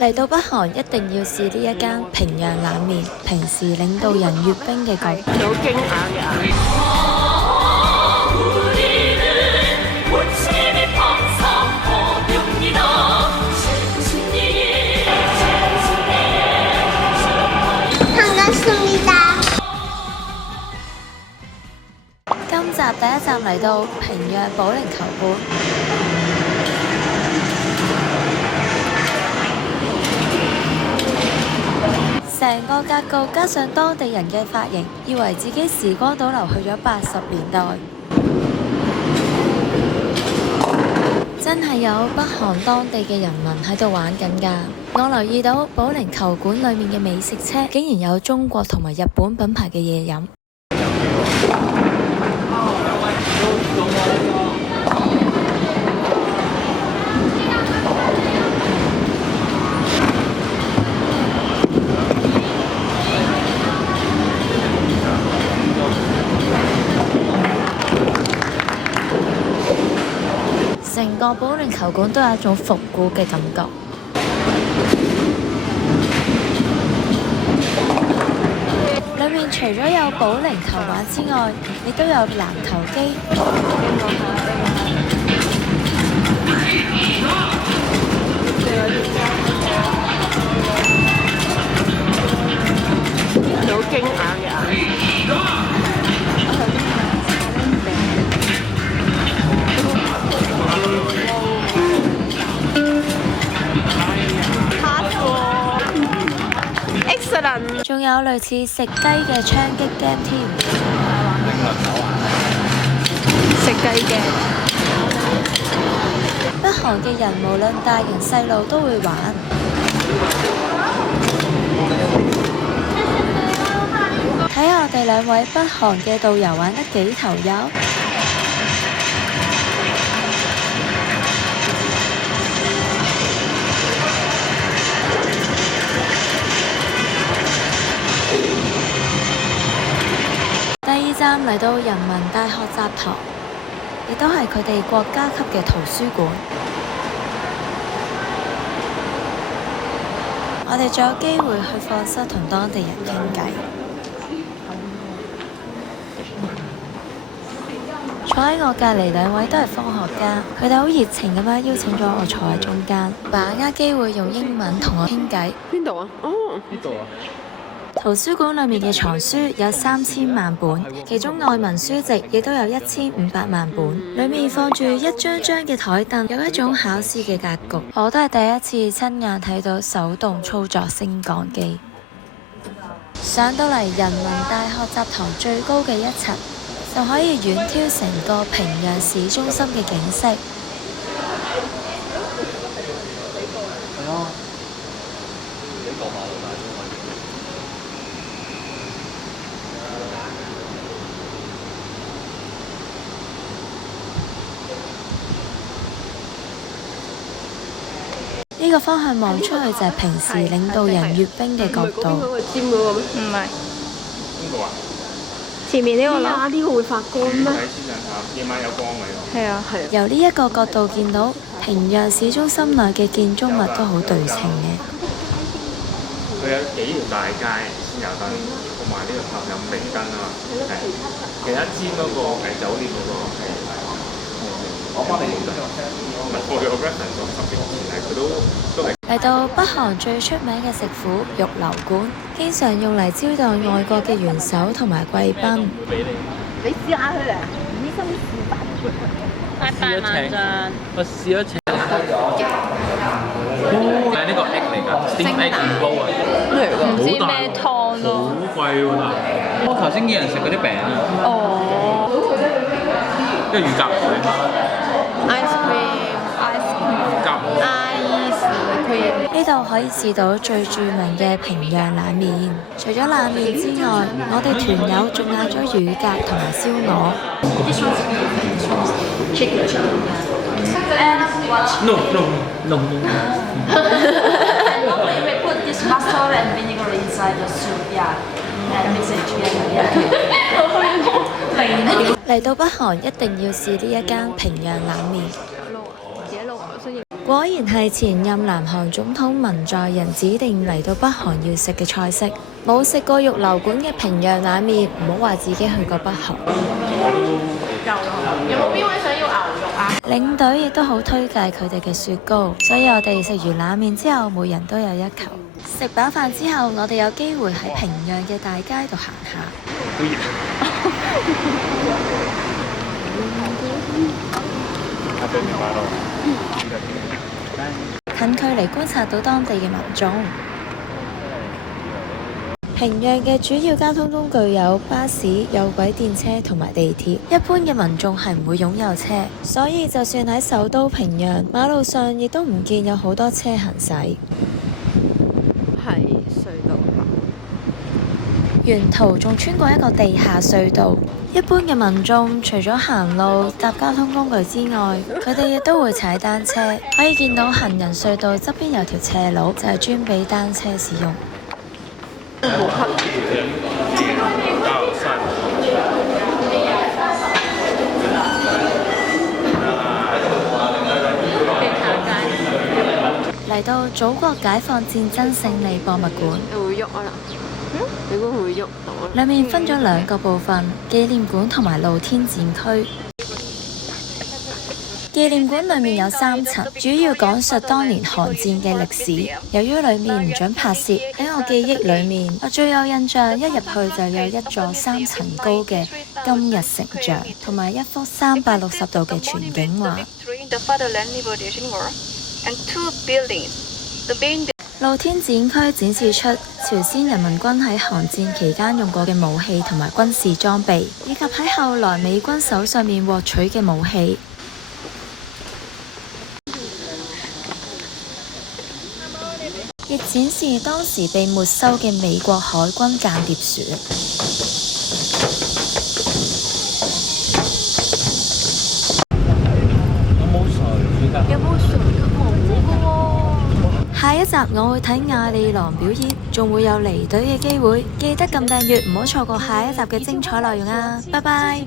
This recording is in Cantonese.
嚟到北韓一定要試呢一間平壤冷麵，平時領導人閱兵嘅角度。好驚訝嘅。今集第一站嚟到平壤保齡球館。成個格局加上當地人嘅髮型，以為自己時光倒流去咗80年代。真係有北韓當地嘅人民喺度玩緊㗎。我留意到保齡球館裡面嘅美食車，竟然有中國同埋日本品牌嘅嘢飲。成個保齡球館都有一種復古嘅感覺。裏面除咗有保齡球玩之外，亦都有籃球機。好驚訝嘅。仲有類似食雞嘅槍擊 game 添。食雞嘅。北韓嘅人無論大人細路都會玩。睇下我哋兩位北韓嘅導遊玩得幾投入。第二站嚟到人民大學習堂，亦都係佢哋國家級嘅圖書館。我哋仲有機會去課室同當地人傾偈。坐喺我隔離兩位都係科學家，佢哋好熱情咁樣邀請咗我坐喺中間，把握機會用英文同我傾偈。邊度啊？哦，呢度啊。圖書館裏面嘅藏書有3000萬本，其中外文書籍亦都有1500萬本。裏面放住一張張嘅台凳，有一種考試嘅格局。我都係第一次親眼睇到手動操作升降機。上到嚟人民大學習堂最高嘅一層，就可以遠眺成個平壤市中心嘅景色。呢個方向望出去就係平時領導人閱兵嘅角度。嗰個尖嗰個咩？唔係。邊個啊？前面呢個咯。呢個會發光咩？睇先啊！夜晚有光㗎。係啊。由呢一個角度見到平壤市中心內嘅建築物都好對稱嘅。佢有幾條大街先有燈，同埋呢個塔有明燈啊嘛。係。其他尖嗰個係酒店嗰個係。我幫你影咗。我哋個 reference 講10年前係佢都係。嚟到北韓最出名嘅食府玉樓館，經常用嚟招待外國嘅元首同埋貴賓。你試下佢啊！以身試法。800萬張。我試咗請。係呢個 egg 嚟㗎 ，steam egg 唔煲啊。唔知咩湯咯。好貴喎嗱！我頭先見人食嗰啲餅啊。哦。一個乳鴿水。ice cream。呢度可以試到最著名嘅平壤冷麵。除咗冷麵之外，我哋團友仲嗌咗乳鴿同埋燒鵝。嚟到北韓一定要試呢一間平壤冷麵。果然係前任南韓總統文在寅指定嚟到北韓要食嘅菜式。冇食過肉流館嘅平壤冷麵，唔好話自己去過北韓。有冇邊位想要牛肉啊？領隊亦都好推介佢哋嘅雪糕，所以我哋食完冷麵之後，每人都有一球。食飽飯之後，我哋有機會喺平壤嘅大街度行下。近距離觀察到當地嘅民眾。平壤嘅主要交通工具有巴士、有軌電車同埋地鐵。一般嘅民眾係唔會擁有車，所以就算喺首都平壤，馬路上亦都唔見有好多車行駛。係隧道。沿途仲穿過一個地下隧道。一般嘅民眾除咗行路搭交通工具之外，佢哋亦都會踩單車。可以見到行人隧道側邊有條斜路，就係專俾單車使用。嚟到祖國解放戰爭勝利博物館，會喐啊啦！你估會喐到啊？裡面分咗兩個部分，紀念館同埋露天展區。紀念館裡面有3層，主要講述當年韓戰嘅歷史。由於裡面唔准拍攝，喺我記憶裡面，我最有印象一入去就有一座3層高嘅金日成像，同埋一幅360度嘅全景畫。露天展區展示出朝鮮人民軍喺韓戰期間用過嘅武器同埋軍事裝備，以及喺後來美軍手上面獲取嘅武器。亦展示當時被沒收嘅美國海軍間諜船。有冇水㗎？冇㗎喎。下一集我會睇亞利郎表演，仲會有離隊嘅機會，記得撳訂閱，唔好錯過下一集嘅精彩內容啊！拜拜。